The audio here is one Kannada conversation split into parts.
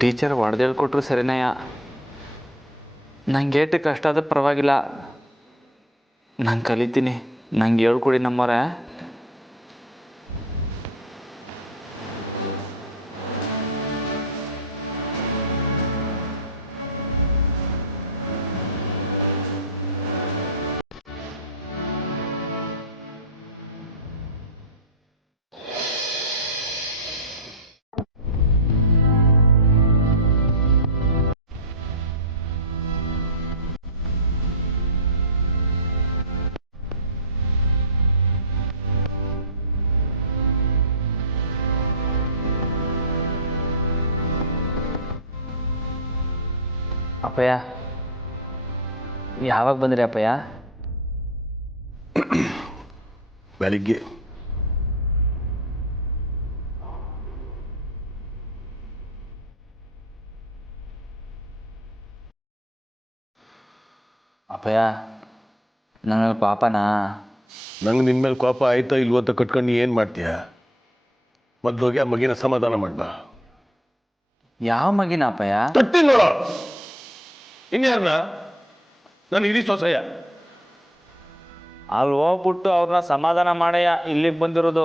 ಟೀಚರ್ ಹೊಡೆದೇಳ್ಕೊಟ್ರು ಸರಿನಯ್ಯ. ನಂಗೆ ಏಟು ಕಷ್ಟ ಆದ ಪರವಾಗಿಲ್ಲ, ನಾನು ಕಲಿತೀನಿ. ನಂಗೆ ಹೇಳ್ಕೊಡಿ ನಮ್ಮವ್ರೆ. ಅಪ್ಪಯ್ಯ, ಯಾವಾಗ ಬಂದ್ರಿ ಅಪ್ಪಯ್ಯ? ಬೆಳಿಗ್ಗೆ. ಅಪ್ಪಯ್ಯ, ನನ್ನ ಪಾಪನಾ? ನಂಗೆ ನಿನ್ನ ಮೇಲೆ ಕೋಪ ಆಯ್ತಾ ಇಲ್ವೋ ಅಂತ ಕಟ್ಕೊಂಡು ನೀ ಏನು ಮಾಡ್ತೀಯ? ಮೊದಲೋಗಿ ಆ ಮಗಿನ ಸಮಾಧಾನ ಮಾಡ್ಬಾ. ಯಾವ ಮಗಿನ ಅಪ್ಪಯ್ಯ? ತಟ್ಟಿ ನೋಡೋ, ಇನ್ಯಾರನ್ನ? ನಾನು ಇಡೀ ಸೊಸೆಯ. ಅಲ್ಲಿ ಹೋಗ್ಬಿಟ್ಟು ಅವ್ರನ್ನ ಸಮಾಧಾನ ಮಾಡಯ್ಯ, ಇಲ್ಲಿಗೆ ಬಂದಿರೋದು.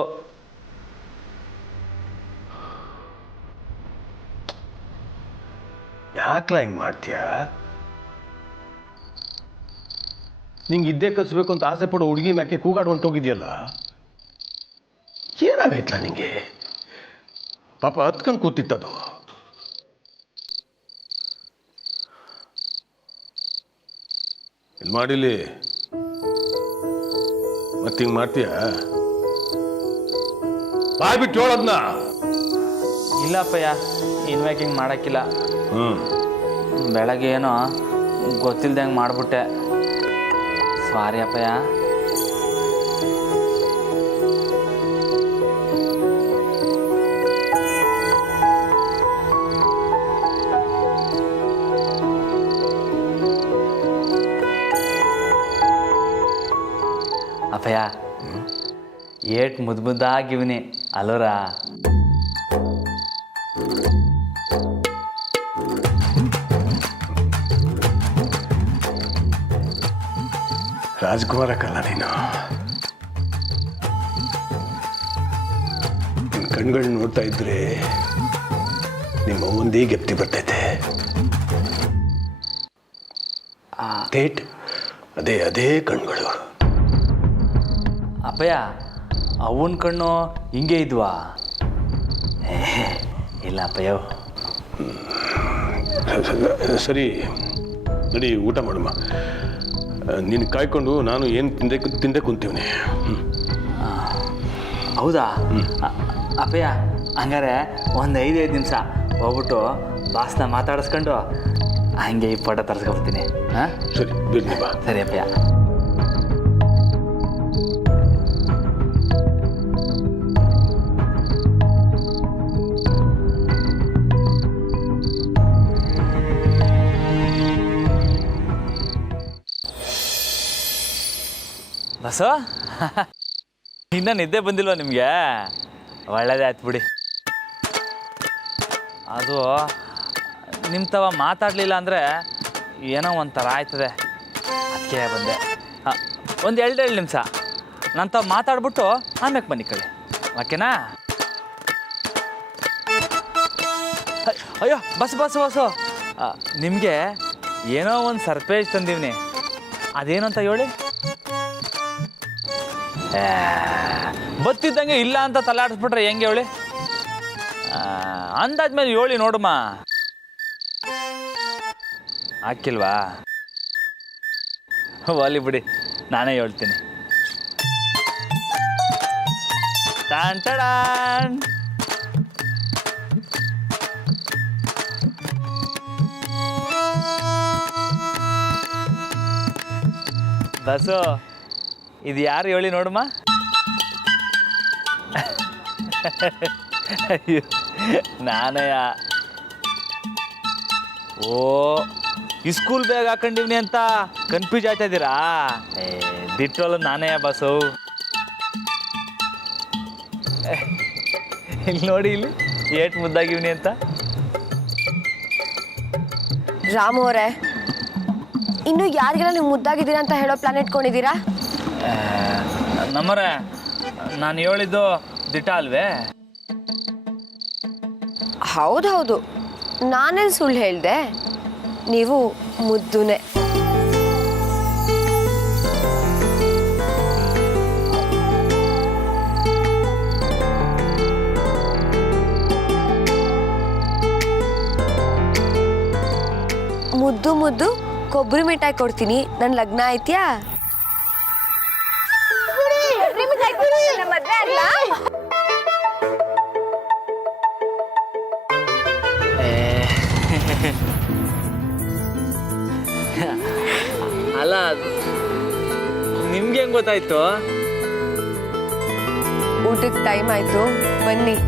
ಯಾಕ್ಲ ಹಿಂಗೆ ಮಾಡ್ತೀಯ? ನಿಂಗೆ ಇದ್ದೇ ಕಲಿಸ್ಬೇಕು ಅಂತ ಆಸೆ ಪಡೋ ಹುಡುಗಿ ಮ್ಯಾಕೆ ಕೂಗಾಡುವಂತ ಹೋಗಿದ್ಯಲ್ಲ, ಏನಾಗೈತ್ಲ ನಿಂಗೆ? ಪಾಪ ಹತ್ಕೊಂಡು ಕೂತಿತ್ತದು. ಇಲ್ಲಿ ಮಾಡಿಲಿ ಮತ್ತೆ ಹಿಂಗೆ ಮಾಡ್ತೀಯ? ಬಾಯ್ಬಿಟ್ಟು ಹೇಳೋದ್ನ. ಇಲ್ಲ ಅಪ್ಪಯ್ಯ, ಇನ್ಮ್ಯಾಕೆ ಹಿಂಗೆ ಮಾಡೋಕ್ಕಿಲ್ಲ. ಬೆಳಗ್ಗೆ ಏನೋ ಗೊತ್ತಿಲ್ದಂಗೆ ಮಾಡಿಬಿಟ್ಟೆ. ಸಾರಿ ಅಪ್ಪಯ್ಯ. ಅಪ್ಪಯ್ಯ, ಏಟ್ ಮುದ್ದಾಗಿವ್ನಿ ಅಲೋರ. ರಾಜ್ಕುಮಾರ ಕಲ್ಲ ನೀನು. ನಿನ್ನ ಕಣ್ಗಳನ್ನ ನೋಡ್ತಾ ಇದ್ರೆ ನಿಮ್ಮ ಮುಂದೆ ಗೆಪ್ತಿ ಬರ್ತೈತೆ. ತೇಟ್ ಅದೇ ಅದೇ ಕಣ್ಗಳು. ಅಪ್ಪಯ್ಯ, ಅವನ ಕಣ್ಣು ಹಿಂಗೆ ಇದ್ವಾ? ಇಲ್ಲ ಅಪ್ಪಯ್ಯ. ಸರಿ ನಡಿ, ಊಟ ಮಾಡಮ್ಮ. ನೀನು ಕಾಯ್ಕೊಂಡು ನಾನು ಏನು ತಿಂದೆ ಕುಂತೀವಿ. ಹೌದಾ ಅಪ್ಪಯ್ಯ? ಹಂಗಾರೆ ಒಂದು 5 ನಿಮಿಷ ಹೋಗ್ಬಿಟ್ಟು ಬಾಸ್ನ ಮಾತಾಡಿಸ್ಕೊಂಡು ಹಂಗೆ ಈ ಫೋಟೋ ತರಿಸ್ಕೊಳ್ತೀನಿ. ಹಾಂ ಸರಿ, ಬಿಡ್ಲಿ ಬಾ. ಸರಿ ಅಪ್ಪಯ್ಯ. ಬಸ್ಸು, ಇನ್ನೂ ನಿದ್ದೆ ಬಂದಿಲ್ವ ನಿಮಗೆ? ಒಳ್ಳೇದೇ ಆಯ್ತು ಬಿಡಿ. ಅದು ನಿಮ್ಮ ತವ ಮಾತಾಡಲಿಲ್ಲ ಅಂದರೆ ಏನೋ ಒಂಥರ ಆಯ್ತದೆ, ಅದಕ್ಕೆ ಬಂದೆ. ಒಂದು 2 ನಿಮಿಷ ನನ್ನ ತಾವು ಮಾತಾಡ್ಬಿಟ್ಟು ಆಮೇಲೆ ಬನ್ನಿ ಕಳಿ, ಓಕೆನಾ? ಅಯ್ಯೋ ಬಸ್ಸು, ನಿಮಗೆ ಏನೋ ಒಂದು ಸರ್ಪ್ರೈಸ್ ತಂದೀವ್ನಿ. ಅದೇನಂತ ಹೇಳಿ? ಬತ್ತಿದ್ದಂಗೆ ಇಲ್ಲ ಅಂತ ತಲಾಡಿಸ್ಬಿಟ್ರೆ ಹೆಂಗೆ ಹೇಳಿ? ಅಂದಾದ್ಮೇಲೆ ಹೇಳಿ ನೋಡಮ್ಮ. ಹಾಕಿಲ್ವಾ? ವಾಲಿ ಬಿಡಿ, ನಾನೇ ಹೇಳ್ತೀನಿ. ಟಾನ್ ಟಾನ್. ಬಸ್ಸು, ಇದು ಯಾರು ಹೇಳಿ ನೋಡಮ್ಮ? ಅಯ್ಯೋ ನಾನಯ್ಯ. ಓ, ಈ ಸ್ಕೂಲ್ ಬ್ಯಾಗ್ ಹಾಕೊಂಡಿವ್ನಿ ಅಂತ ಕನ್ಫ್ಯೂಸ್ ಆಯ್ತಾ ಇದ್ದೀರಾ? ದಿಟ್ಟೋಲ್ಲ ನಾನಯ್ಯ ಬಸ್ಸು. ಇಲ್ಲಿ ನೋಡಿ, ಇಲ್ಲಿ ಏಟ್ ಮುದ್ದಾಗಿವ್ನಿ ಅಂತ. ರಾಮು ಅವರೇ, ಇನ್ನು ಯಾರಿಗೆಲ್ಲ ನೀವು ಮುದ್ದಾಗಿದ್ದೀರಾ ಅಂತ ಹೇಳೋ ಪ್ಲಾನ್ ಇಟ್ಕೊಂಡಿದ್ದೀರಾ? ನಮ್ಮರೆ ನಾನು ಹೇಳಿದ್ದು ದಿಟ ಅಲ್ವೇ? ಹೌದೌದು, ನಾನೇನು ಸುಳ್ಳು ಹೇಳಿದೆ. ನೀವು ಮುದ್ದುನೆ. ಮುದ್ದು ಮುದ್ದು ಕೊಬ್ಬರಿ ಮಿಠಾಯಿ ಕೊಡ್ತೀನಿ. ನನ್ನ ಲಗ್ನ ಆಯ್ತ್ಯಾ? ಮದ್ವೆ ಅಲ್ಲ? ಅಲ್ಲ, ನಿಮ್ಗೆ ಹೆಂಗ್ ಗೊತ್ತಾಯ್ತು? ಊಟಕ್ಕೆ ಟೈಮ್ ಆಯ್ತು, ಬನ್ನಿ.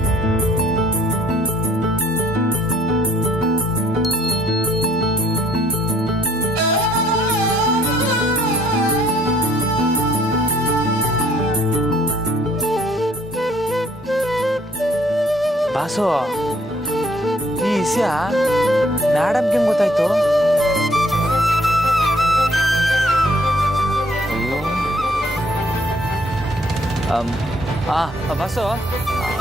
ಬಾಸು, ಈ ವಿಷಯ ಮೇಡಮ್ಗೆ ಹೆಂಗ್ ಗೊತ್ತಾಯ್ತು? ಬಾಸು,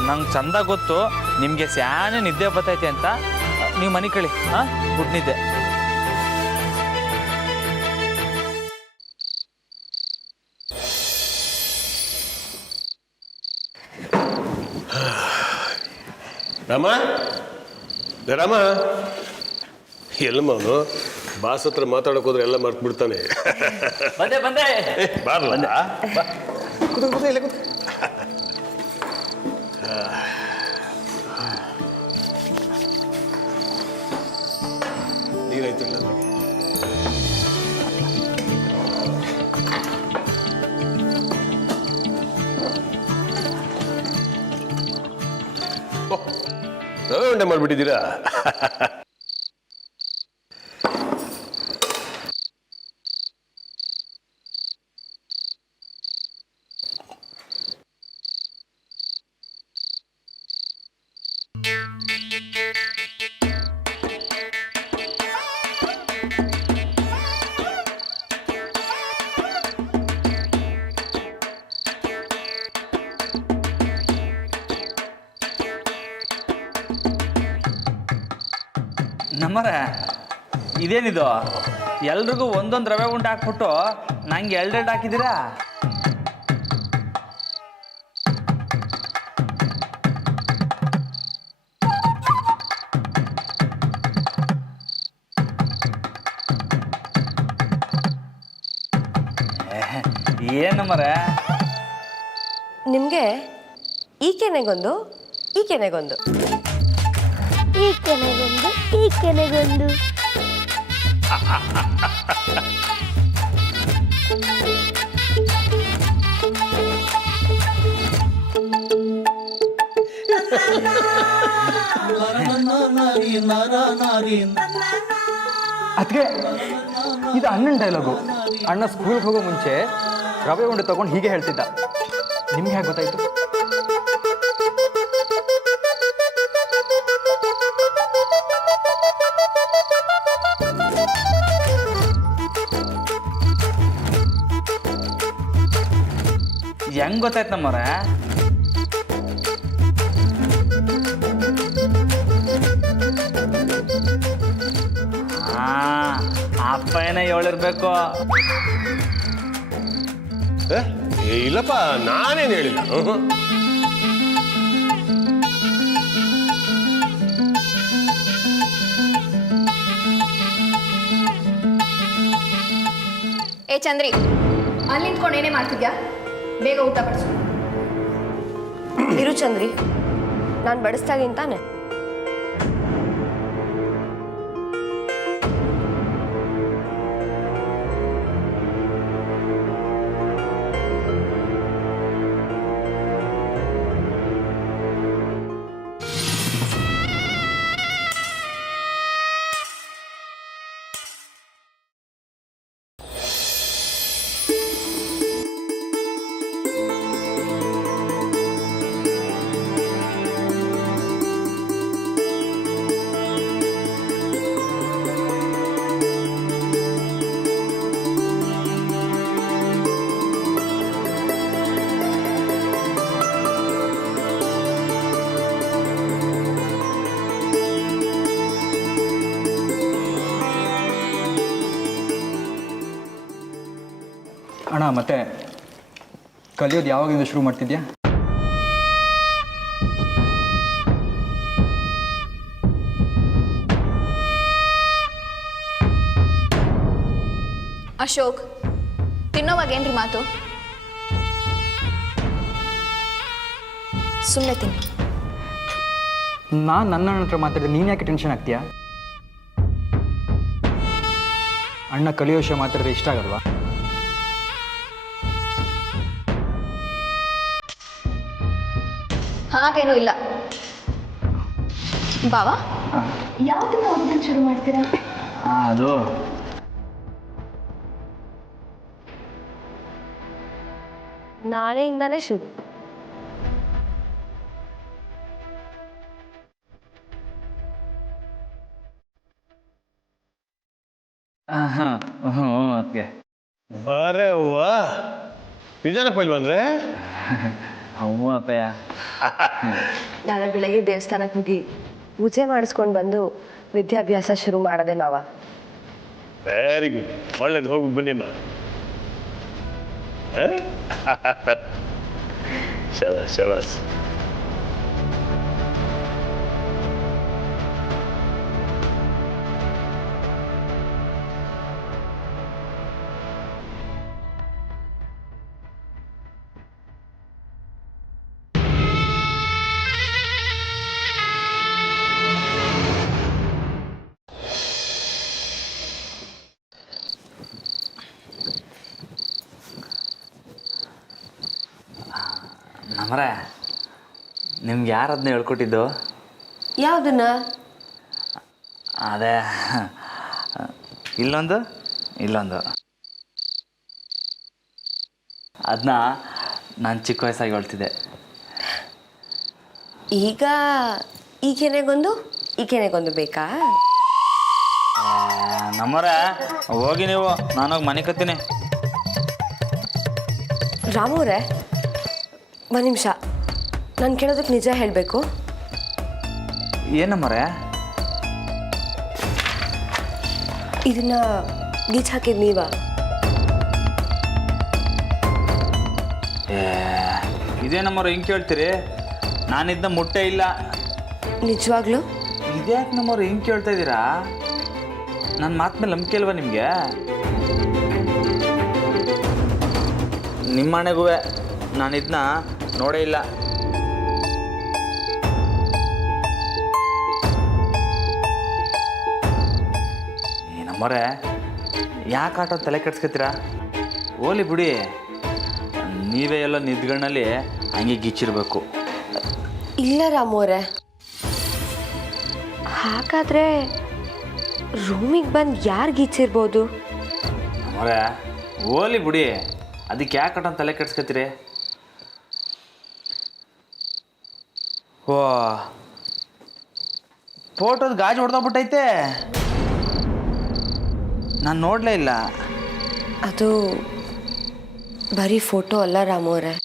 ನಂಗೆ ಚಂದ ಗೊತ್ತು ನಿಮಗೆ ಸ್ಯಾನೆ ನಿದ್ದೆ ಬರ್ತೈತೆ ಅಂತ. ನೀವು ಮನೆ ಕಳಿ. ಗುಡ್ ನಿದ್ದೆ. ರಾಮ, ರಾಮ, ಎಲ್ಲಮ್ಮ ಅವನು ಬಾಸ್ ಹತ್ರ ಮಾತಾಡಕ್ ಹೋದ್ರೆ ಎಲ್ಲ ಮರ್ತು ಬಿಡ್ತಾನೆ. ಬಂದೆ ಬಂದೆ. ಬಾರ್ಲ ನೀರಾಯ್ತಿಲ್ಲ. ಉಂಡೆ ಮಾಡ್ಬಿಟ್ಟಿದ್ದೀರಾ? ನಮ್ಮರೆ ಇದೇನಿದು? ಎಲ್ರಿಗೂ ಒಂದೊಂದು ರವೆ ಉಂಟು ಹಾಕ್ಬಿಟ್ಟು ನಂಗೆ ಎರಡೆರಡು ಹಾಕಿದ್ದೀರಾ? ಏನಮ್ಮರೆ? ನಿಮಗೆ ಈ ಕೆನೆಗೊಂದು, ಈ ಕೆನೆಗೊಂದು, ಈ ಕೆನೆಗೊಂದು, ಈ ಕೆನೆಗೊಂದು. ಅದಕ್ಕೆ ಇದು ಅಣ್ಣನ ಡೈಲಾಗು. ಅಣ್ಣ ಸ್ಕೂಲ್ಗೆ ಹೋಗೋ ಮುಂಚೆ ರವೆ ಉಂಡೆ ತಗೊಂಡು ಹೀಗೆ ಹೇಳ್ತಿದ್ದ. ನಿಮ್ಗೆ ಹೇಗೆ ಗೊತ್ತಾಯ್ತು? ಹೆಂಗ್ ಗೊತ್ತಾಯ್ತು ನಮ್ಮವ್ರೆ? ಅಪ್ಪ ಏನೋ ಹೇಳಿರ್ಬೇಕು. ಇಲ್ಲಪ್ಪ, ನಾನೇನು ಹೇಳಿಲ್ಲ. ಏ ಚಂದ್ರಿ, ಅಲ್ಲಿ ನಿಂತ್ಕೊಂಡು ಏನೇ ಮಾಡ್ತಿದ್ಯಾ? ಬೇಗ ಊಟ ಬಡಿಸು. ಇರು ಚಂದ್ರಿ, ನಾನು ಬಡಿಸ್ತಾ ಇದ್ದೀನಿ ತಾನೆ. ಅಣ್ಣ ಮತ್ತೆ ಕಲಿಯೋದು ಯಾವಾಗಿಂದ ಶುರು ಮಾಡ್ತಿದ್ಯಾ? ಅಶೋಕ್, ತಿನ್ನೋವಾಗ ಏನ್ರಿ ಮಾತು? ಸುಮ್ಮನೆ ತಿನ್ನಿ. ನಾನು ನನ್ನ ಹತ್ರ ಮಾತಾಡಿದ್ರೆ ನೀನು ಯಾಕೆ ಟೆನ್ಷನ್ ಆಗ್ತೀಯಾ? ಅಣ್ಣ ಕಲಿಯೋ ವಿಷಯ ಮಾತಾಡಿದ್ರೆ ಇಷ್ಟ ಆಗಲ್ವಾ? ಹಾಗೇನೂ ಇಲ್ಲ. ಬಾವಾ, ಯಾವ್ದನ್ನ ಓದೋದಕ್ಕೆ ಶುರು ಮಾಡ್ತೀರಾ? ಅದು ನಾಳೆಯಿಂದಾನೇ ಶುರು. ಅದಕ್ಕೆ ಅರೆ ವಾ, ನಿಜಾನ ಪೈಲ್ವಾನ್ರೆ? ಹ್ಞೂ ಅಪ್ಪಯ್ಯ. ನಾಳೆ ಬೆಳಗ್ಗೆ ದೇವಸ್ಥಾನಕ್ಕೆ ಹೋಗಿ ಪೂಜೆ ಮಾಡಿಸ್ಕೊಂಡು ಬಂದು ವಿದ್ಯಾಭ್ಯಾಸ ಶುರು ಮಾಡೋದೇ ಮಾವ. ವೆರಿ ಗುಡ್, ಒಳ್ಳೇದು. ಹೋಗಿ ಬನ್ನಿ ಅಮ್ಮ. ಶಬಾಸ್ ಶಬಾಸ್. ನಮ್ಮರೆ, ನಿಮ್ಗೆ ಯಾರು ಅದನ್ನ ಹೇಳ್ಕೊಟ್ಟಿದ್ದು? ಯಾವುದನ್ನ? ಅದೇ ಇಲ್ಲೊಂದು ಅದನ್ನ ನಾನು ಚಿಕ್ಕ ವಯಸ್ಸಾಗಿ ಹೇಳ್ತಿದ್ದೆ. ಈಗ ಈ ಕೆನೆಗೊಂದು ಬೇಕಾ? ನಮ್ಮರೆ ಹೋಗಿ ನೀವು, ನಾನೋಗಿ ಮನೆ ಕತ್ತೀನಿ. ರಾಮೂರೇ, ಒಂದು ನಿಮಿಷ, ನಾನು ಕೇಳೋದಕ್ಕೆ ನಿಜ ಹೇಳಬೇಕು. ಏನಮ್ಮರೆ? ಇದನ್ನ ಗೀಚ್ ಹಾಕಿದ್ ನೀವಾ? ಇದೇನಮ್ಮರು ಹಿಂಗೆ ಕೇಳ್ತೀರಿ? ನಾನಿದ್ನ ಮುಟ್ಟೆ ಇಲ್ಲ. ನಿಜವಾಗ್ಲೂ? ಇದ್ಯಾಕೆ ನಮ್ಮವ್ರು ಹಿಂಗೆ ಕೇಳ್ತಾ ಇದ್ದೀರಾ? ನನ್ನ ಮಾತು ಮೇಲೆ ನಂಬಿಕೆ ಇಲ್ವಾ ನಿಮಗೆ? ನಿಮ್ಮ ಮನೆಗೂ ನಾನಿದ್ನ ನೋಡೇ ಇಲ್ಲ. ಏನಮ್ಮರೆ, ಯಾಕೆ ಆಟೋ ತಲೆ ಕೆಡ್ಸ್ಕೊತೀರಾ? ಓಲಿ ಬಿಡಿ, ನೀವೇ ಎಲ್ಲೋ ನಿದ್ಗಣ್ಣಲ್ಲಿ ಹಂಗೆ ಗೀಚಿರ್ಬೇಕು. ಇಲ್ಲ ರಾಮೋರೆ, ಹಾಗಾದ್ರೆ ರೂಮಿಗೆ ಬಂದು ಯಾರು ಗೀಚಿರ್ಬೋದು? ನಮ್ಮರೆ ಓಲಿ ಬಿಡಿ, ಅದಕ್ಕೆ ಯಾಕೆ ಆಟೋ ತಲೆ ಕೆಡ್ಸ್ಕೊತೀರಿ? ಓ, ಫೋಟೋದು ಗಾಜು ಹೊಡೆದೋಗ್ಬಿಟ್ಟೈತೆ, ನಾನು ನೋಡಲೇ ಇಲ್ಲ. ಅದು ಬರೀ ಫೋಟೋ ಅಲ್ಲ ರಾಮೋರೆ.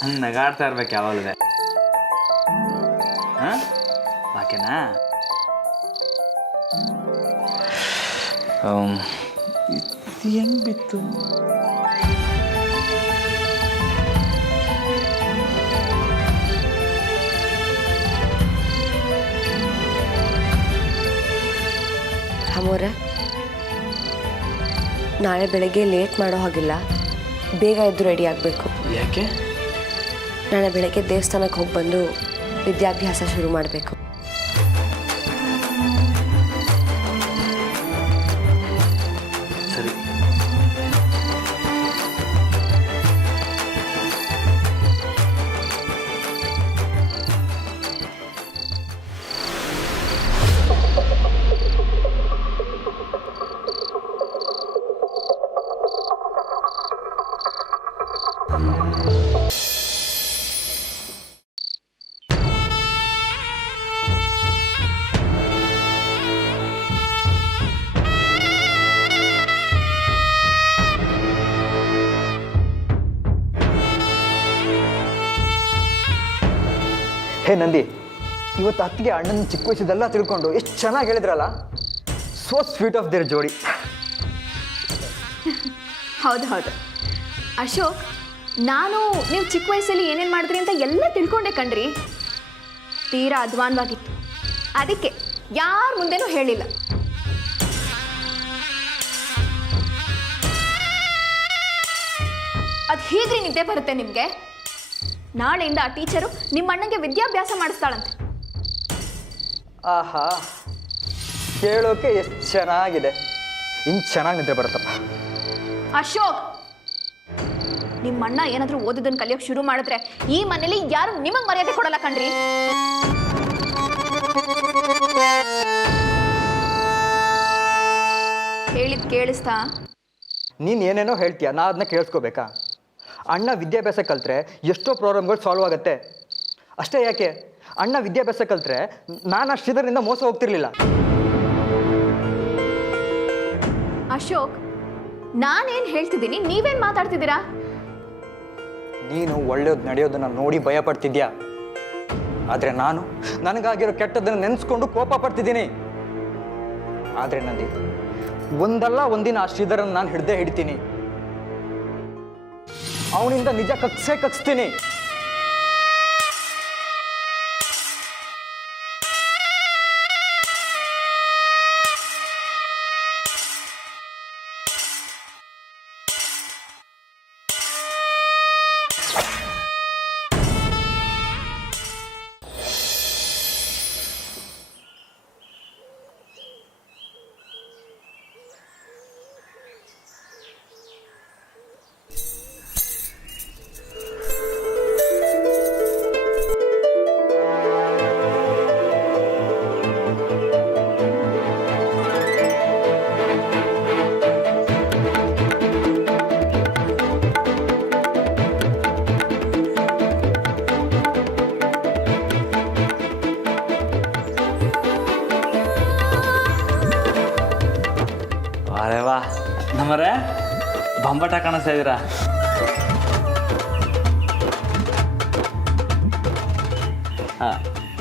ಹಂಗೆ ನಗಾಡ್ತಾ ಇರ್ಬೇಕು ಯಾವಾಗಲೂ. ಹಾಂ, ಓಕೆನಾ? ಇದು ಹೆಂಗ್ ಬಿತ್ತು? ರಾಮೋರೆ, ನಾಳೆ ಬೆಳಗ್ಗೆ ಲೇಟ್ ಮಾಡೋ ಹಾಗಿಲ್ಲ, ಬೇಗ ಎದ್ದು ರೆಡಿ ಆಗಬೇಕು. ಯಾಕೆ? ನಾಳೆ ಬೆಳಗ್ಗೆ ದೇವಸ್ಥಾನಕ್ಕೆ ಹೋಗಿ ಬಂದು ವಿದ್ಯಾಭ್ಯಾಸ ಶುರು ಮಾಡಬೇಕು. ಸರಿ. ಹೇ ನಂದಿ, ಇವತ್ತು ಅತ್ತಿಗೆ ಅಣ್ಣನ ಚಿಕ್ಕ ವಯಸ್ಸದೆಲ್ಲ ತಿಳ್ಕೊಂಡು ಎಷ್ಟು ಚೆನ್ನಾಗಿ ಹೇಳಿದ್ರಲ್ಲ. ಸೋ ಸ್ವೀಟ್ ಆಫ್ ದೇರ್ ಜೋಡಿ. ಹೌದು ಹೌದು ಅಶೋಕ್, ನಾನು ನೀವು ಚಿಕ್ಕ ವಯಸ್ಸಲ್ಲಿ ಏನೇನು ಮಾಡಿದ್ರಿ ಅಂತ ಎಲ್ಲ ತಿಳ್ಕೊಂಡೆ ಕಣ್ರಿ. ತೀರಾ ಅಧ್ವಾನವಾಗಿತ್ತು, ಅದಕ್ಕೆ ಯಾರ ಮುಂದೆನೂ ಹೇಳಿಲ್ಲ. ಅದು ಹೀಗ್ರಿ ನಿದ್ದೆ ಬರುತ್ತೆ ನಿಮಗೆ. ನಾಳೆಯಿಂದ ಆ ಟೀಚರು ನಿಮ್ಮ ಅಣ್ಣಂಗೆ ವಿದ್ಯಾಭ್ಯಾಸ ಮಾಡಿಸ್ತಾಳಂತೆ. ಆಹಾ, ಕೇಳೋಕೆ ಎಷ್ಟು ಚೆನ್ನಾಗಿದೆ. ಇನ್ನು ಚೆನ್ನಾಗಿ ನಿದ್ರೆ ಬರುತ್ತಪ್ಪ. ಅಶೋಕ್, ನಿಮ್ಮ ಅಣ್ಣ ಏನಾದರೂ ಓದೋದನ್ನು ಕಲಿಯೋಕೆ ಶುರು ಮಾಡಿದ್ರೆ ಈ ಮನೇಲಿ ಯಾರು ನಿಮಗೆ ಮರ್ಯಾದೆ ಕೊಡಲ್ಲ ಕಣ್ರಿ. ಹೇಳಿದ್ ಕೇಳಿಸ್ತಾ? ನೀನು ಏನೇನೋ ಹೇಳ್ತೀಯ, ನಾ ಅದನ್ನ ಕೇಳಿಸ್ಕೋಬೇಕಾ? ಅಣ್ಣ ವಿದ್ಯಾಭ್ಯಾಸ ಕಲ್ತ್ರೆ ಎಷ್ಟೋ ಪ್ರಾಬ್ಲಮ್ಗಳು ಸಾಲ್ವ್ ಆಗುತ್ತೆ. ಅಷ್ಟೇ ಯಾಕೆ, ಅಣ್ಣ ವಿದ್ಯಾಭ್ಯಾಸ ಕಲ್ತ್ರೆ ನಾನು ಆ ಶ್ರೀಧರನಿಂದ ಮೋಸ ಹೋಗ್ತಿರ್ಲಿಲ್ಲ. ಅಶೋಕ್, ನಾನೇನು ಹೇಳ್ತಿದ್ದೀನಿ, ನೀವೇನು ಮಾತಾಡ್ತಿದ್ದೀರಾ? ನೀನು ಒಳ್ಳೇದು ನಡೆಯೋದನ್ನ ನೋಡಿ ಭಯ ಪಡ್ತಿದ್ಯಾ, ಆದರೆ ನಾನು ನನಗಾಗಿರೋ ಕೆಟ್ಟದನ್ನು ನೆನೆಸ್ಕೊಂಡು ಕೋಪ ಪಡ್ತಿದ್ದೀನಿ. ಆದರೆ ನಂದಿ, ಒಂದಲ್ಲ ಒಂದಿನ ಆ ಶ್ರೀಧರನ್ ನಾನು ಹಿಡ್ದೇ ಹಿಡ್ತೀನಿ. ಅವನಿಂದ ನಿಜ ಕಕ್ಸ್ತೀನಿ. ಅರೆ ವಾ, ನಮ್ಮರೆ ಬಂಬಟ ಕಾಣಿಸ್ತಾ ಇದ್ದೀರಾ.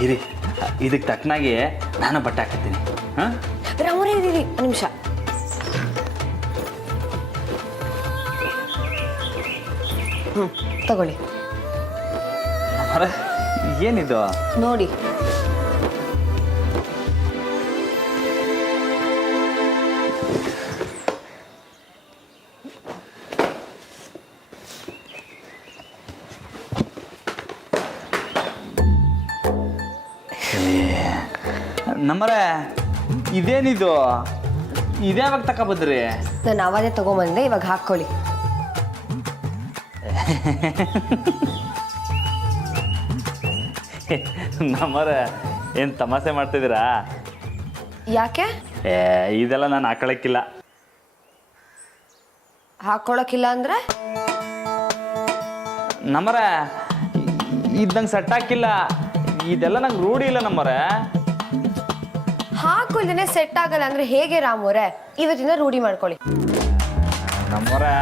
ಇರಿ, ಇದಕ್ಕೆ ತಕ್ಕನಾಗಿ ನಾನು ಬಟ್ಟೆ ಹಾಕತ್ತೀನಿ. ಹಾಂ ರಾಮೋರೆ, ಇರಿ ಒಂದು ನಿಮಿಷ. ತಗೊಳ್ಳಿ. ನಮ್ಮರೆ, ಏನಿದು? ನೋಡಿ. ನಮ್ಮರೆ, ಇದೇನಿದು? ಇದ್ಯಾವಾಗ ತಗೊಬಂದ್ರಿ? ನಾನು ಆವಾಗೇ ತಗೊಂಬಂದೆ, ಇವಾಗ ಹಾಕ್ಕೊಳ್ಳಿ. ನಮ್ಮರೆ, ಏನು ತಮಾಷೆ ಮಾಡ್ತಿದ್ದೀರಾ? ಯಾಕೆ? ಇದೆಲ್ಲ ನಾನು ಹಾಕೊಳಕ್ಕಿಲ್ಲ. ಹಾಕ್ಕೊಳಕ್ಕಿಲ್ಲ ಅಂದರೆ? ನಮ್ಮರೆ, ಇದು ನಂಗೆ ಸೆಟ್ ಹಾಕಿಲ್ಲ. ಇದೆಲ್ಲ ನಂಗೆ ರೂಢಿ ಇಲ್ಲ ನಮ್ಮರೆ. ಹಾಕೊಳ್ದೇನೆ ಸೆಟ್ ಆಗಲ್ಲ ಅಂದ್ರೆ ಹೇಗೆ ರಾಮೋರೆ? ಇವತ್ತಿಂದ ರೂಢಿ ಮಾಡ್ಕೊಳ್ಳಿ. ನಮ್ಮರೆ,